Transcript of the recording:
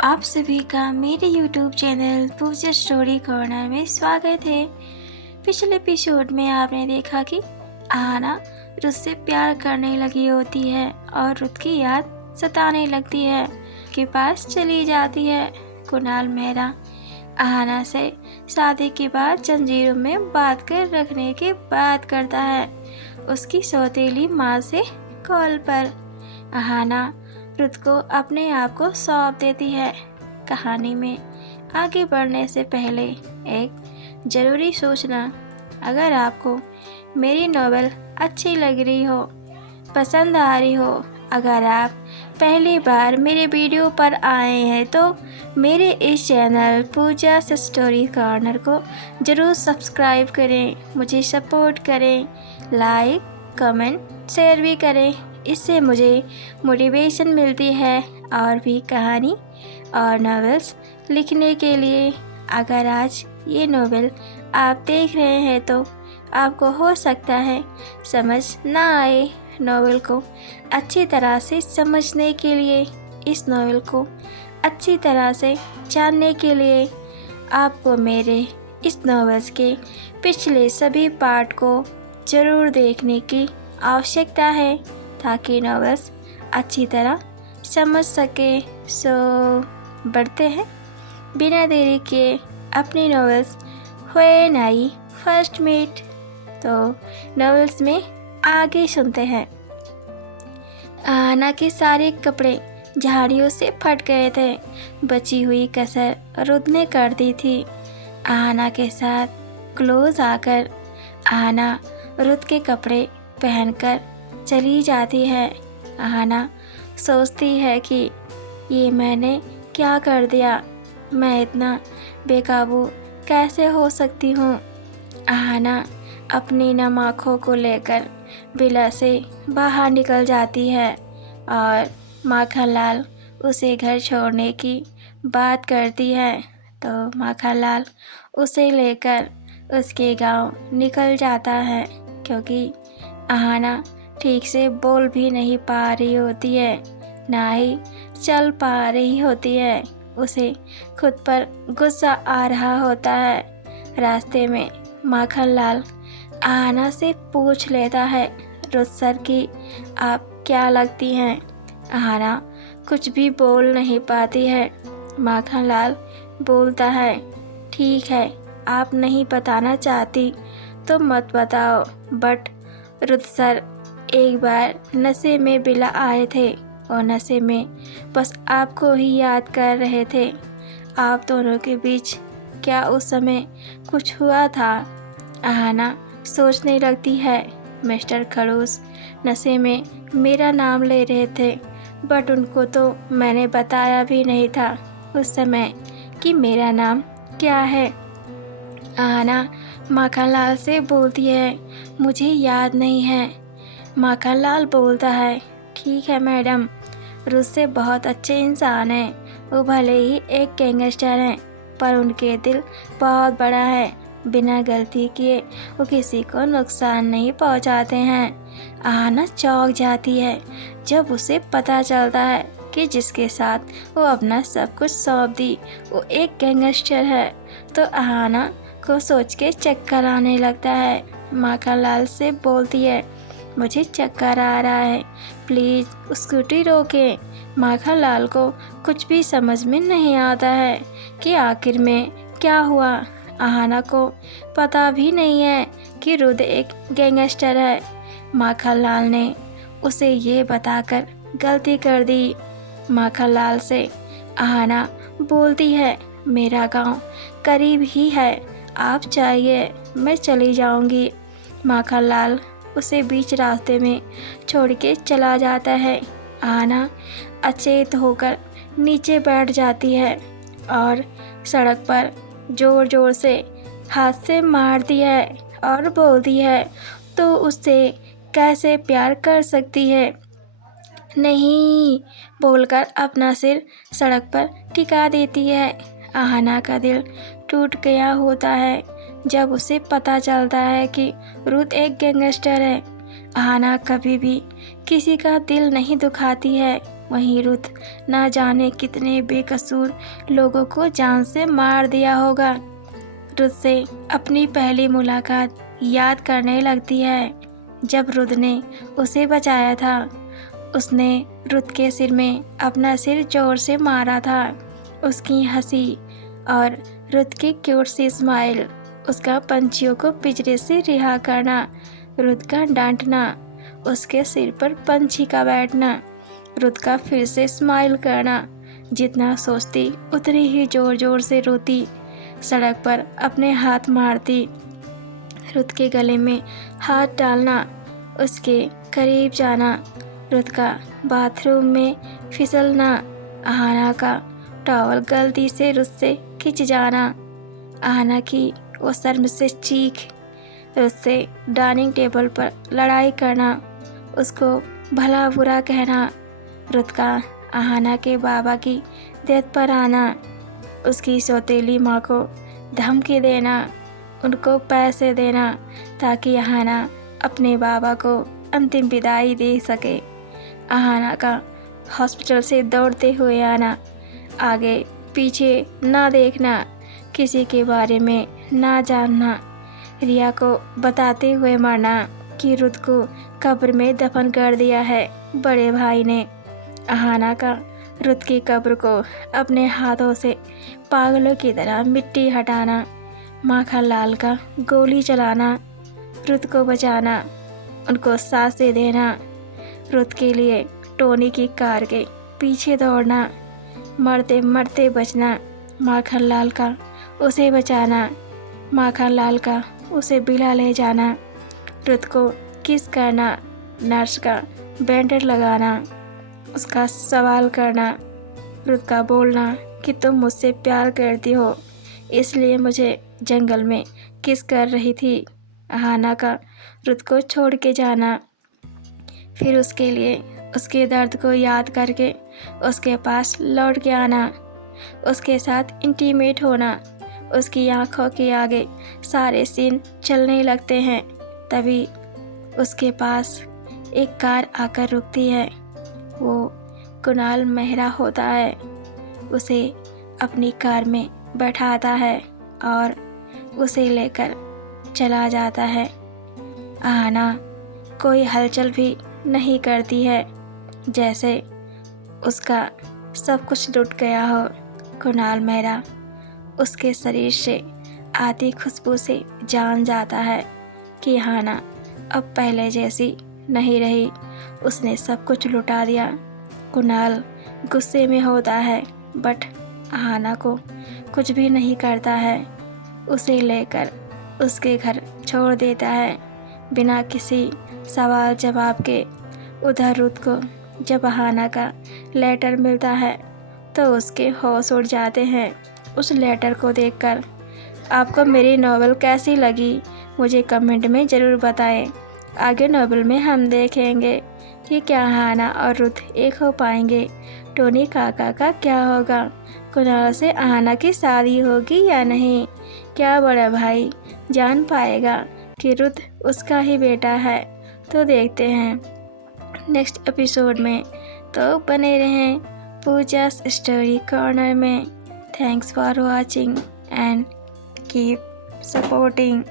आप सभी का मेरे YouTube चैनल पूजा स्टोरी कॉर्नर में स्वागत है। पिछले एपिसोड में आपने देखा कि आहाना रुत से प्यार करने लगी होती है और रुत की याद सताने लगती है। के पास चली जाती है। कुणाल मेहरा आहाना से शादी के बाद जंजीरों में बात कर रखने की बात करता है। उसकी सौतेली माँ से कॉल पर आहाना रुत को अपने आप को सौंप देती है। कहानी में आगे बढ़ने से पहले एक ज़रूरी सूचना, अगर आपको मेरी नॉवेल अच्छी लग रही हो, पसंद आ रही हो, अगर आप पहली बार मेरे वीडियो पर आए हैं तो मेरे इस चैनल पूजा स्टोरी कॉर्नर को ज़रूर सब्सक्राइब करें, मुझे सपोर्ट करें, लाइक कमेंट शेयर भी करें। इससे मुझे मोटिवेशन मिलती है और भी कहानी और नॉवेल्स लिखने के लिए। अगर आज ये नॉवेल आप देख रहे हैं तो आपको हो सकता है समझ ना आए। नॉवेल को अच्छी तरह से समझने के लिए, इस नॉवेल को अच्छी तरह से जानने के लिए आपको मेरे इस नॉवेल्स के पिछले सभी पार्ट को ज़रूर देखने की आवश्यकता है, ताकि नॉवेल्स अच्छी तरह समझ सके। सो बढ़ते हैं बिना देरी के अपनी novels when I first meet. तो नॉवेल्स में आगे सुनते हैं। आहाना के सारे कपड़े झाड़ियों से फट गए थे। बची हुई कसर रुत ने कर दी थी। आहाना के साथ क्लोज आकर आहाना रुत के कपड़े पहनकर चली जाती है। आहाना सोचती है कि ये मैंने क्या कर दिया, मैं इतना बेकाबू कैसे हो सकती हूँ। आहाना अपनी नम आँखों को लेकर विला से बाहर निकल जाती है और माखनलाल उसे घर छोड़ने की बात करती है, तो माखनलाल उसे लेकर उसके गांव निकल जाता है, क्योंकि आहाना ठीक से बोल भी नहीं पा रही होती है, ना ही चल पा रही होती है। उसे खुद पर गुस्सा आ रहा होता है। रास्ते में माखनलाल आहाना से पूछ लेता है, रुत सर की आप क्या लगती हैं। आहाना कुछ भी बोल नहीं पाती है। माखनलाल बोलता है, ठीक है, आप नहीं बताना चाहती तो मत बताओ, बट रुत सर एक बार नशे में बिला आए थे और नशे में बस आपको ही याद कर रहे थे। आप दोनों के बीच क्या उस समय कुछ हुआ था। आहाना सोचने लगती है, मिस्टर खड़ूस नशे में मेरा नाम ले रहे थे, बट उनको तो मैंने बताया भी नहीं था उस समय कि मेरा नाम क्या है। आहाना माखनलाल से बोलती है, मुझे याद नहीं है। माखनलाल बोलता है, ठीक है मैडम, रुत से बहुत अच्छे इंसान हैं। वो भले ही एक गैंगस्टर हैं, पर उनके दिल बहुत बड़ा है। बिना गलती किए वो किसी को नुकसान नहीं पहुंचाते हैं। आहाना चौंक जाती है जब उसे पता चलता है कि जिसके साथ वो अपना सब कुछ सौंप दी वो एक गैंगस्टर है। तो आहाना को सोच के चक्कर आने लगता है। माखनलाल से बोलती है, मुझे चक्कर आ रहा है, प्लीज़ स्कूटी रोकें। माखनलाल को कुछ भी समझ में नहीं आता है कि आखिर में क्या हुआ। आहाना को पता भी नहीं है कि रुत एक गैंगस्टर है। माखनलाल ने उसे ये बताकर गलती कर दी। माखनलाल से आहाना बोलती है, मेरा गांव करीब ही है, आप चाहिए मैं चली जाऊंगी। माखनलाल उसे बीच रास्ते में छोड़ के चला जाता है। आहाना अचेत होकर नीचे बैठ जाती है और सड़क पर ज़ोर ज़ोर से हाथ से मारती है और बोलती है, तो उससे कैसे प्यार कर सकती है। नहीं बोलकर अपना सिर सड़क पर टिका देती है। आहाना का दिल टूट गया होता है जब उसे पता चलता है कि रुत एक गैंगस्टर है। आहाना कभी भी किसी का दिल नहीं दुखाती है, वहीं रुथ ना जाने कितने बेकसूर लोगों को जान से मार दिया होगा। रुथ से अपनी पहली मुलाकात याद करने लगती है, जब रुथ ने उसे बचाया था। उसने रुथ के सिर में अपना सिर जोर से मारा था। उसकी हंसी और रुथ की क्यूट सी स्माइल, उसका पंछियों को पिंजरे से रिहा करना, रुथ का डांटना, उसके सिर पर पंछी का बैठना, रुथ का फिर से स्माइल करना, जितना सोचती उतनी ही जोर जोर से रोती, सड़क पर अपने हाथ मारती, रुथ के गले में हाथ डालना, उसके करीब जाना, रुथ का बाथरूम में फिसलना, आहाना का टॉवल गलती से रुथ से खिंच जाना, आहाना की वो शर्म से चीख, रुथ से डाइनिंग टेबल पर लड़ाई करना, उसको भला बुरा कहना, रुथ का आहाना के बाबा की डेथ पर आना, उसकी सौतेली माँ को धमकी देना, उनको पैसे देना ताकि आहाना अपने बाबा को अंतिम विदाई दे सके, आहाना का हॉस्पिटल से दौड़ते हुए आना, आगे पीछे ना देखना, किसी के बारे में ना जानना, रिया को बताते हुए मरना कि रुथ को कब्र में दफन कर दिया है बड़े भाई ने, आहाना का रुथ की कब्र को अपने हाथों से पागलों की तरह मिट्टी हटाना, माखन लाल का गोली चलाना, रुथ को बचाना, उनको सांसें देना, रुथ के लिए टोनी की कार के पीछे दौड़ना, मरते मरते बचना, माखन लाल का उसे बचाना, माखन लाल का उसे बिला ले जाना, रुथ को किस करना, नर्स का बैंडेज लगाना, उसका सवाल करना, रुथ का बोलना कि तुम मुझसे प्यार करती हो इसलिए मुझे जंगल में किस कर रही थी, आहाना का रुथ को छोड़ के जाना, फिर उसके लिए उसके दर्द को याद करके उसके पास लौट के आना, उसके साथ इंटीमेट होना, उसकी आंखों के आगे सारे सीन चलने लगते हैं। तभी उसके पास एक कार आकर रुकती है। वो कुणाल मेहरा होता है। उसे अपनी कार में बैठाता है और उसे लेकर चला जाता है। आहाना कोई हलचल भी नहीं करती है, जैसे उसका सब कुछ लुट गया हो। कुणाल मेहरा उसके शरीर से आती खुशबू से जान जाता है कि आहाना अब पहले जैसी नहीं रही, उसने सब कुछ लुटा दिया। कुणाल गुस्से में होता है, बट आहाना को कुछ भी नहीं करता है। उसे लेकर उसके घर छोड़ देता है बिना किसी सवाल जवाब के। उधर रुथ को जब आहाना का लेटर मिलता है तो उसके होश उड़ जाते हैं। उस लेटर को देखकर आपको मेरी नॉवेल कैसी लगी मुझे कमेंट में ज़रूर बताएं। आगे नॉवेल में हम देखेंगे कि क्या आहाना और रुथ एक हो पाएंगे, टोनी काका का क्या होगा, कुणाल से आहाना की शादी होगी या नहीं, क्या बड़ा भाई जान पाएगा कि रुथ उसका ही बेटा है। तो देखते हैं नेक्स्ट एपिसोड में। तो बने रहें पूजा's स्टोरी कॉर्नर में। Thanks for watching and keep supporting.